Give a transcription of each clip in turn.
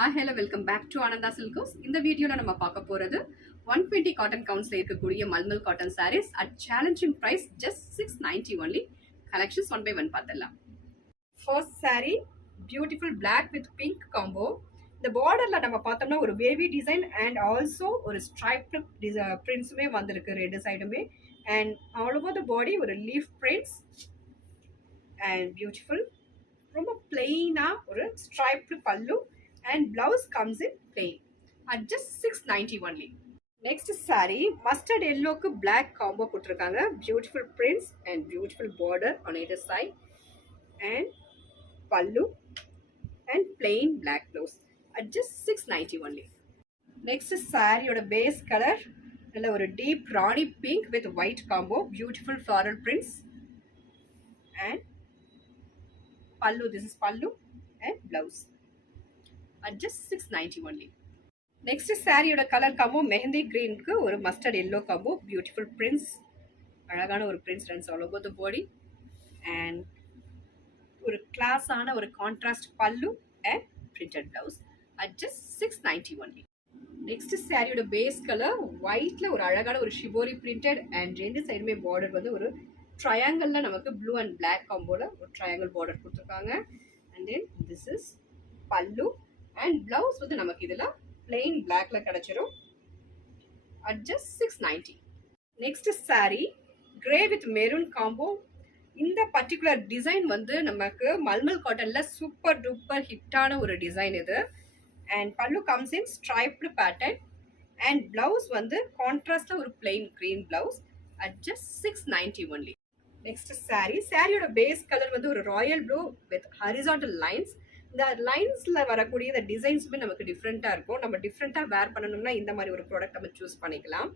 Hello, welcome back to Ananda Silkos. இந்த வீடியோல நம்ம பார்க்க போறது 120 cotton counts ல இருக்கக்கூடிய mulmul cotton sarees at challenging price just 690 only. Collections one by one பார்த்தலாம். First saree beautiful black with pink combo. இந்த borderல நம்ம பார்த்தோம்னா ஒரு wavy design and also ஒரு striped printsமே வந்திருக்கு ரெண்டு சைடுமே and all over the body ஒரு leaf prints and beautiful. ரொம்ப plain ஒரு striped pallu and blouse comes in plain at just 690 only. Next saree mustard yellow ku black combo kutrukanga, beautiful prints and beautiful border on either side and pallu and plain black blouse at just 690 only. Next saree oda base color nalla oru deep rani pink with white combo, beautiful floral prints and pallu. This is pallu and blouse at just 690 only. Next saree oda color combo mehendi green ku or mustard yellow combo, beautiful prints, alagana or prints runs all over the body and or class ana or contrast pallu and printed blouse at just 690 only. Next saree oda base color white la or alagana or shibori printed and rendu side me border vandu or triangle la namakku blue and black combo la or triangle border kuduthirukanga and then this is pallu and blouse வந்து நமக்கு இதுல plain black ல கிடைச்சிரும் at just 690. Next saree grey with maroon combo. இந்த particular design வந்து நமக்கு mulmul காட்டன்ல super duper ஹிட்டான ஒரு டிசைன் இது and pallu comes in striped pattern and blouse வந்து கான்ட்ராஸ்டா ஒரு plain green blouse at just 690 only. Next saree ஓட base color வந்து ஒரு royal blue with horizontal lines. இந்த லைன்ஸ்ல வரக்கூடிய இந்த டிசைன்ஸுமே நமக்கு டிஃப்ரெண்ட்டாக இருக்கும். நம்ம டிஃப்ரெண்ட்டாக வேர் பண்ணணும்னா இந்த மாதிரி ஒரு ப்ராடக்ட் நம்ம சூஸ் பண்ணிக்கலாம்.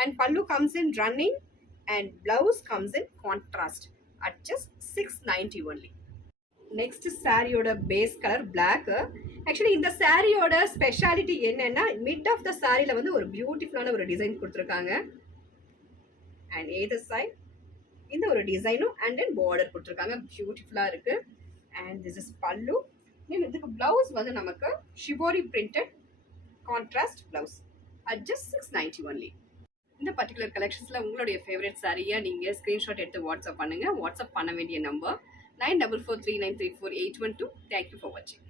அண்ட் பல்லு comes in running and blouse comes in contrast at just 690 only. Next சாரியோட பேஸ் கலர் பிளாக். ஆக்சுவலி இந்த சாரியோட ஸ்பெஷாலிட்டி என்னன்னா மிட் ஆஃப் த சாரியில் வந்து ஒரு பியூட்டிஃபுல்லான ஒரு டிசைன் கொடுத்துருக்காங்க அண்ட் எய்தர் சைட் இந்த ஒரு டிசைனும் அண்ட் தென் பார்டர் கொடுத்துருக்காங்க, பியூட்டிஃபுல்லாக இருக்குது. and this is pallu. Then the blouse was namakku shibori printed contrast blouse at just 690 only. இந்த particular collections la உங்களுடைய favorite saree நீங்க screenshot எடுத்து வாட்ஸ்அப் பண்ணுங்க. வாட்ஸ்அப் பண்ண வேண்டிய number 9443934812. Thank you for watching.